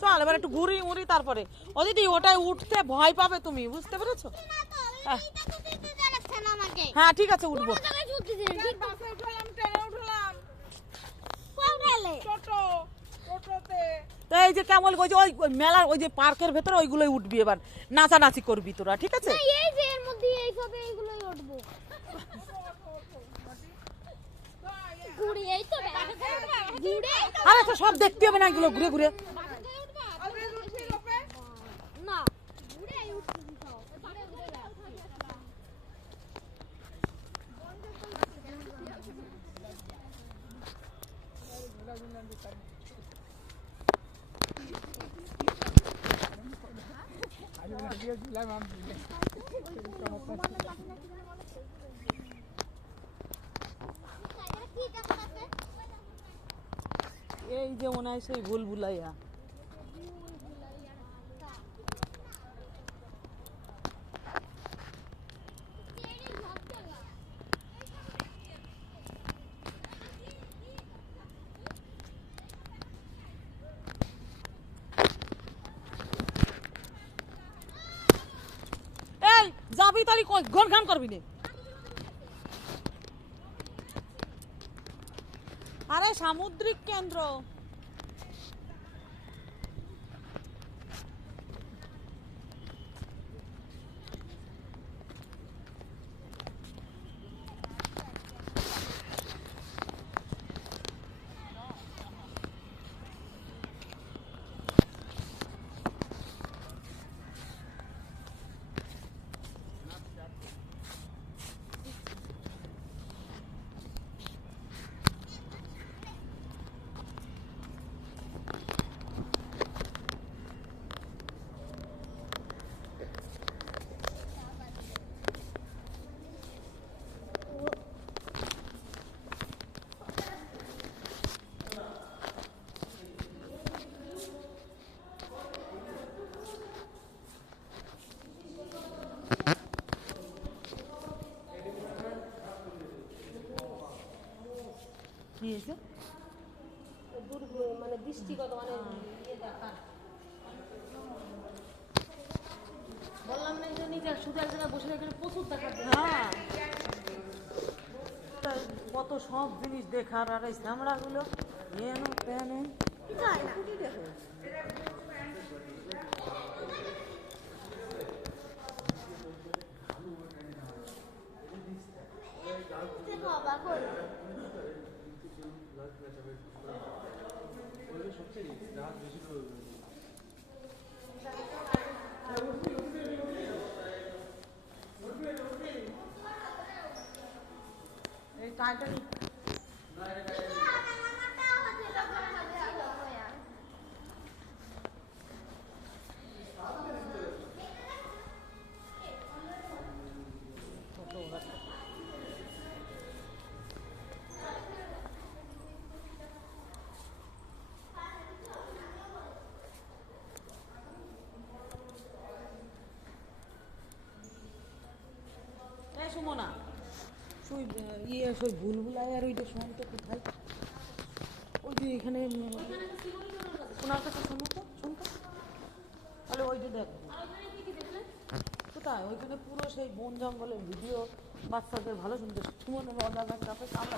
চল এবার একটু ঘুরি উড়ি তারপরে। ও দিদি ওটাই উঠতে ভয় পাবে তুমি, বুঝতে পেরেছো? হ্যাঁ ঠিক আছে উঠবো। এই যে কেমন ওই যে ওই মেলার ওই যে পার্কের ভেতরে ওইগুলোই উঠবি, এবার নাচানাচি করবি তোরা, ঠিক আছে? আরে তো সব দেখতে হবে না এগুলো ঘুরে ঘুরে। এই যে মনে হয় সেই ভুলভুলাইয়া। এই যাবি তালি কই ঘর ঘান করবি না। আরে সামুদ্রিক কেন্দ্র। মানে দৃষ্টিগত মানে বললাম না যে নিজে শুধু এক জায়গায় বসে এখানে প্রচুর দেখা যায়। হ্যাঁ কত সব জিনিস দেখার, আর এই শ্যামড়াগুলো এনো তেনে এই টাইটানিক। সুমনা ইয়ে সই ভুলভুলাই আর ওইটা শুনতে কোথায়? ওই যে এখানে ওনার কাছে শুনো তো, শুনতো তাহলে ওইটা দেখো কোথায়। ওইখানে পুরো সেই বন জঙ্গলের ভিডিও বাচ্চাদের ভালো শুনতে সুমন অজাগা আমরা